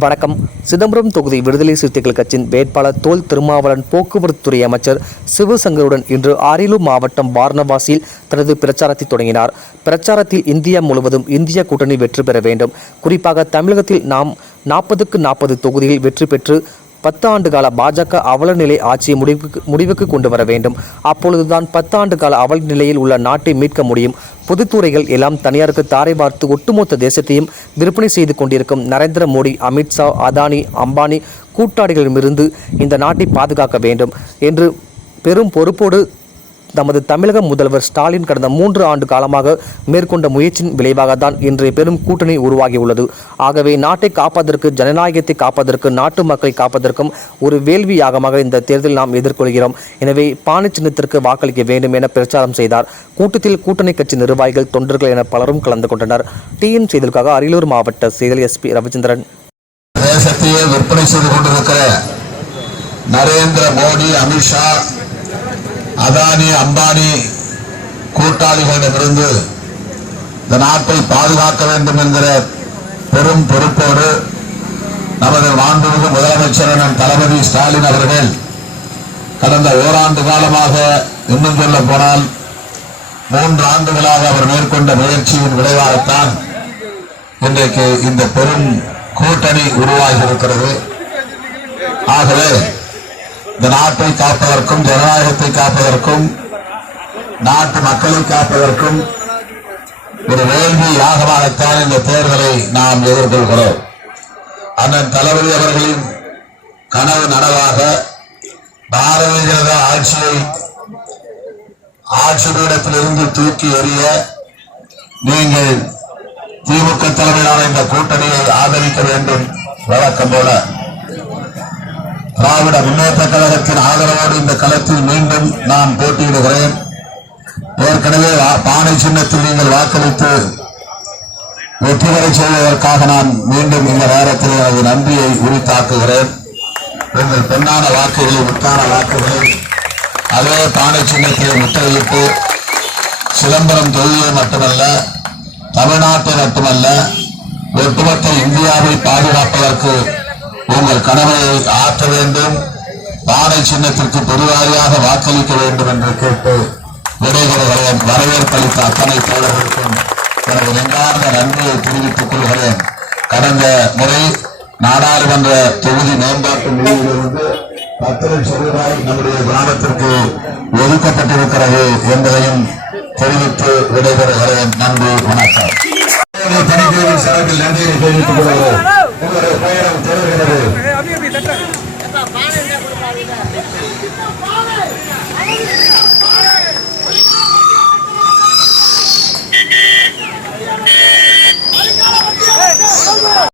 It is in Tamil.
வணக்கம். சிதம்பரம் தொகுதி விடுதலை சிறுத்தைகள் கட்சியின் வேட்பாளர் தோல் திருமாவளவன் போக்குவரத்துறை அமைச்சர் சிவசங்கருடன் இன்று அரியலூர் மாவட்டம் வாரணவாசியில் தனது பிரச்சாரத்தை தொடங்கினார். பிரச்சாரத்தில் இந்தியா முழுவதும் இந்திய கூட்டணி வெற்றி பெற வேண்டும், குறிப்பாக தமிழகத்தில் நாம் 40க்கு 40 தொகுதியில் வெற்றி பெற்று 10 ஆண்டுகால பாஜக அவலநிலை ஆட்சியை முடிவுக்கு கொண்டு வர வேண்டும். அப்பொழுதுதான் 10 ஆண்டுகால அவல நிலையில் உள்ள நாட்டை மீட்க முடியும். பொதுத்துறைகள் எல்லாம் தனியாருக்கு தாரை பார்த்து ஒட்டுமொத்த தேசத்தையும் விற்பனை செய்து கொண்டிருக்கும் நரேந்திர மோடி, அமித்ஷா, அதானி, அம்பானி கூட்டாளிகளிடமிருந்து இந்த நாட்டை பாதுகாக்க வேண்டும் என்று பெரும் பொறுப்போடு நமது தமிழக முதல்வர் ஸ்டாலின் கடந்த 3 ஆண்டு காலமாக மேற்கொண்ட முயற்சியின் விளைவாக தான் இன்றைய பெரும் கூட்டணி உருவாகியுள்ளது. ஆகவே நாட்டை காப்பதற்கு, ஜனநாயகத்தை காப்பதற்கு, நாட்டு மக்களை காப்பதற்கும் ஒரு வேள்வி யாகமாக இந்த தேர்தலில் நாம் எதிர்கொள்கிறோம். எனவே பானை சின்னத்திற்கு வாக்களிக்க வேண்டும் என பிரச்சாரம் செய்தார். கூட்டத்தில் கூட்டணி கட்சி நிர்வாகிகள், தொண்டர்கள் என பலரும் கலந்து கொண்டனர். டிஎன் செய்திகளுக்காக அரியலூர் மாவட்ட செய்தி எஸ்பி ரவிச்சந்திரன். தேசத்தையே விற்பனை செய்து கொண்டிருக்கிற நரேந்திர மோடி, அமித்ஷா, அதானி, அம்பானி கூட்டாளிகளிடமிருந்து இந்த நாட்டை பாதுகாக்க வேண்டும் என்கிற பெரும் பொறுப்போடு நமது மாண்புமிகு முதலமைச்சர் தளபதி ஸ்டாலின் அவர்கள் கடந்த ஓராண்டு காலமாக, இன்னும் சொல்ல போனால் 3 ஆண்டுகளாக அவர் மேற்கொண்ட முயற்சியின் விளைவாகத்தான் இன்றைக்கு இந்த பெரும் கூட்டணி உருவாகி இருக்கிறது. ஆகவே இந்த நாட்டை காப்பதற்கும், ஜனநாயகத்தை காப்பதற்கும், நாட்டு மக்களை காப்பதற்கும் ஒரு வேள்வி யாகமாகத்தான் இந்த தேர்தலை நாம் எதிர்கொள்கிறோம். அண்ணன் தளபதி அவர்களின் கனவு நனவாக பாரதிய ஜனதா ஆட்சியை ஆட்சி பீடத்திலிருந்து தூக்கி எறிய நீங்கள் திமுக தலைமையிலான இந்த கூட்டணியை ஆதரிக்க வேண்டும். வழக்கம் போல திராவிட முன்னேற்ற கழகத்தின் ஆதரவோடு இந்த களத்தில் மீண்டும் நான் போட்டியிடுகிறேன். ஏற்கனவே பானை சின்னத்தில் நீங்கள் வாக்களித்து வெற்றி பெற செய்வதற்காக நான் மீண்டும் இந்த நேரத்தில் எனது நன்றியை உரித்தாக்குகிறேன். எங்கள் பெண்ணான வாக்குகளை, முத்தான வாக்குகளை அதே பானை சின்னத்தில் முத்திரையிட்டு சிதம்பரம் தொகுதியை மட்டுமல்ல, தமிழ்நாட்டை மட்டுமல்ல, ஒட்டுமொத்த இந்தியாவை பாதுகாப்பதற்கு உங்கள் கடமையை ஆற்ற வேண்டும். பானை சின்னத்திற்கு பெருவாரியாக வாக்களிக்க வேண்டும் என்று கேட்டு விடைபெறுகிறேன். வரவேற்பளித்த அத்தனை தோழர்களுக்கும் எனது நெஞ்சார்ந்த நன்றியை தெரிவித்துக் கொள்கிறேன். கடந்த முறை நாடாளுமன்ற தொகுதி மேம்பாட்டு நிதியிலிருந்து 10 லட்சம் ரூபாய் நம்முடைய கிராமத்திற்கு ஒதுக்கப்பட்டிருக்கிறது என்பதையும் தெரிவித்து விடைபெறுகிறேன். நன்றி, வணக்கம். சார்பில் நன்றியை தெரிவித்துக் கொள்கிறேன்.